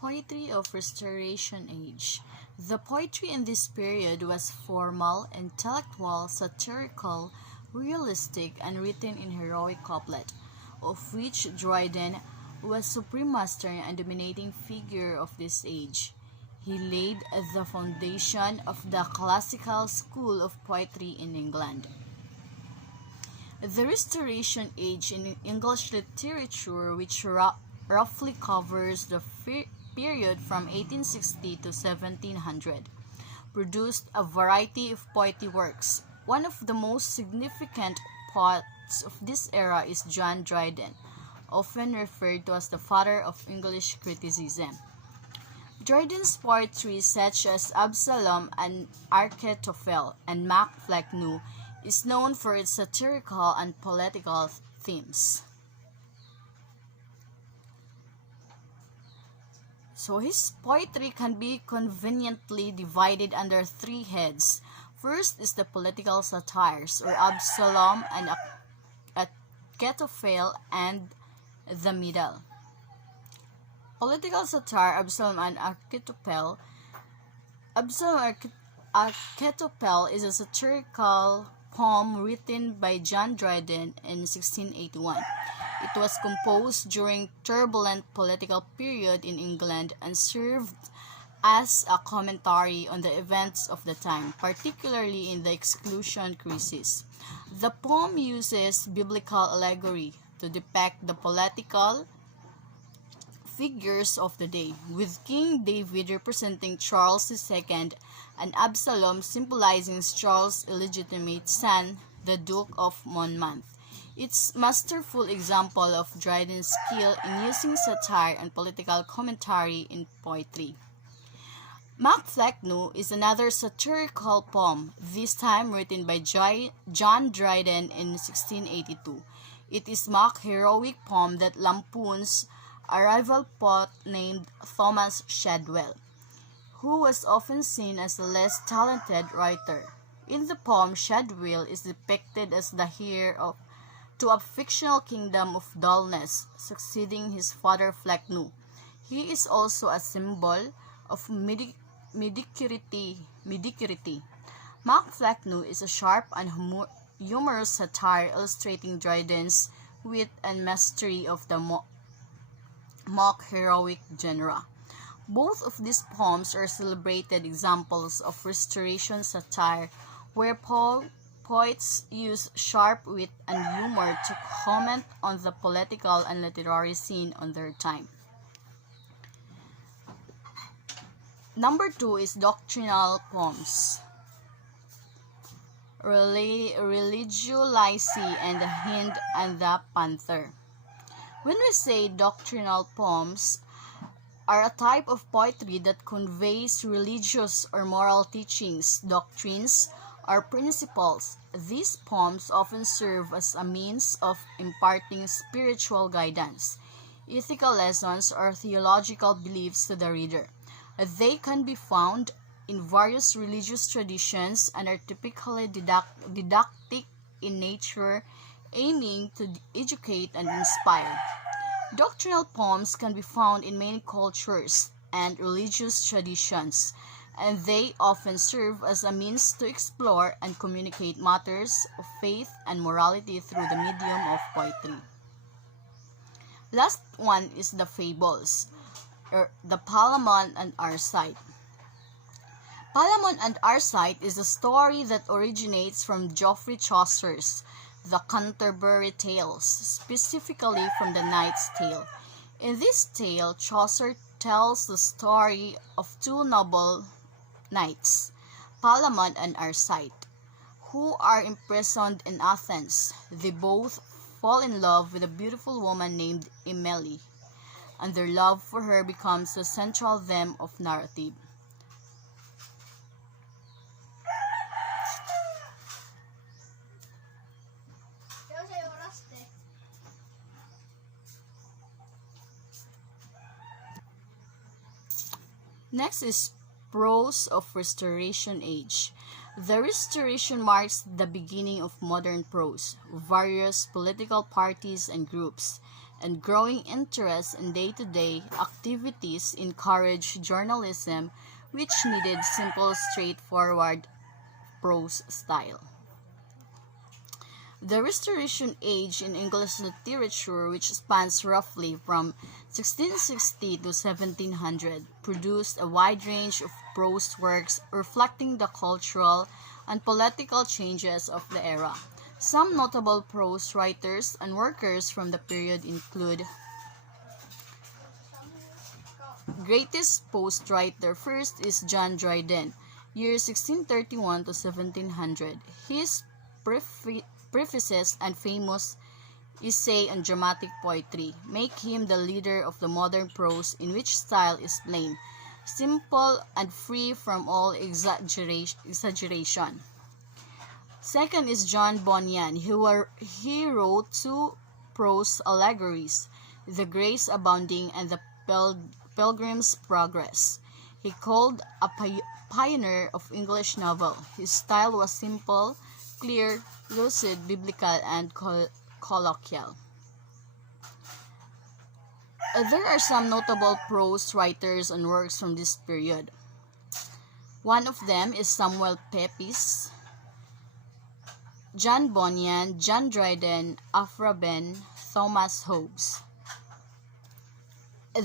Poetry of Restoration Age. The poetry in this period was formal, intellectual, satirical, realistic, and written in heroic couplet, of which Dryden was supreme master and dominating figure of this age. He laid the foundation of the classical school of poetry in England. The Restoration Age in English literature, which roughly covers the period from 1860 to 1700, produced a variety of poetry works. One of the most significant poets of this era is John Dryden, often referred to as the father of English criticism. Dryden's poetry, such as Absalom and Achitophel and Mac Flecknoe, is known for its satirical and political themes. So his poetry can be conveniently divided under three heads. First is the political satires, or Absalom and Achitophel, and the middle. Political satire, Absalom and Achitophel. Absalom and Achitophel is a satirical poem written by John Dryden in 1681. It was composed during turbulent political period in England and served as a commentary on the events of the time, particularly in the exclusion crisis. The poem uses biblical allegory to depict the political figures of the day, with King David representing Charles II and Absalom symbolizing Charles' illegitimate son, the Duke of Monmouth. It's a masterful example of Dryden's skill in using satire and political commentary in poetry. Mac Flecknoe is another satirical poem, this time written by John Dryden in 1682. It is Mac's heroic poem that lampoons a rival poet named Thomas Shadwell, who was often seen as a less talented writer. In the poem, Shadwell is depicted as the heir to a fictional kingdom of dullness, succeeding his father Flecknoe. He is also a symbol of mediocrity. Mac Flecknoe is a sharp and humorous satire illustrating Dryden's wit and mastery of the mock heroic genre. Both of these poems are celebrated examples of Restoration satire, where poets use sharp wit and humor to comment on the political and literary scene on their time. Number 2 is doctrinal poems. Religio Laici and the Hind and the Panther. When we say doctrinal poems are a type of poetry that conveys religious or moral teachings, doctrines, or principles, these poems often serve as a means of imparting spiritual guidance, ethical lessons, or theological beliefs to the reader. They can be found in various religious traditions and are typically didactic in nature, aiming to educate and inspire. Doctrinal poems can be found in many cultures and religious traditions, and they often serve as a means to explore and communicate matters of faith and morality through the medium of poetry. Last one is the fables, or the Palamon and Arcite. Palamon and Arcite is a story that originates from Geoffrey Chaucer's The Canterbury Tales, specifically from the Knight's Tale. In this tale, Chaucer tells the story of two noble knights, Palamon and Arcite, who are imprisoned in Athens. They both fall in love with a beautiful woman named Emily, and their love for her becomes the central theme of narrative. Next is prose of Restoration Age. The Restoration marks the beginning of modern prose. Various political parties and groups and growing interest in day-to-day activities encouraged journalism, which needed simple, straightforward prose style. The Restoration Age in English literature, which spans roughly from 1660 to 1700, produced a wide range of prose works reflecting the cultural and political changes of the era. Some notable prose writers and workers from the period include greatest prose writer first is John Dryden, year 1631 to 1700. His prefaces and famous essay on dramatic poetry make him the leader of the modern prose, in which style is plain, simple, and free from all exaggeration. Second is John Bunyan. He wrote two prose allegories, The Grace Abounding and The Pilgrim's Progress. He called a pioneer of English novel. His style was simple, clear, lucid, biblical, and colloquial. There are some notable prose writers and works from this period. One of them is Samuel Pepys, John Bunyan, John Dryden, Aphra Behn, Thomas Hobbes.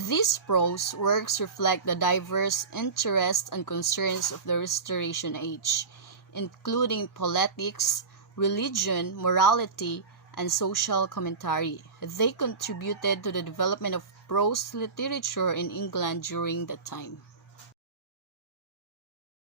These prose works reflect the diverse interests and concerns of the Restoration Age, including politics, religion, morality, and social commentary. They contributed to the development of prose literature in England during that time.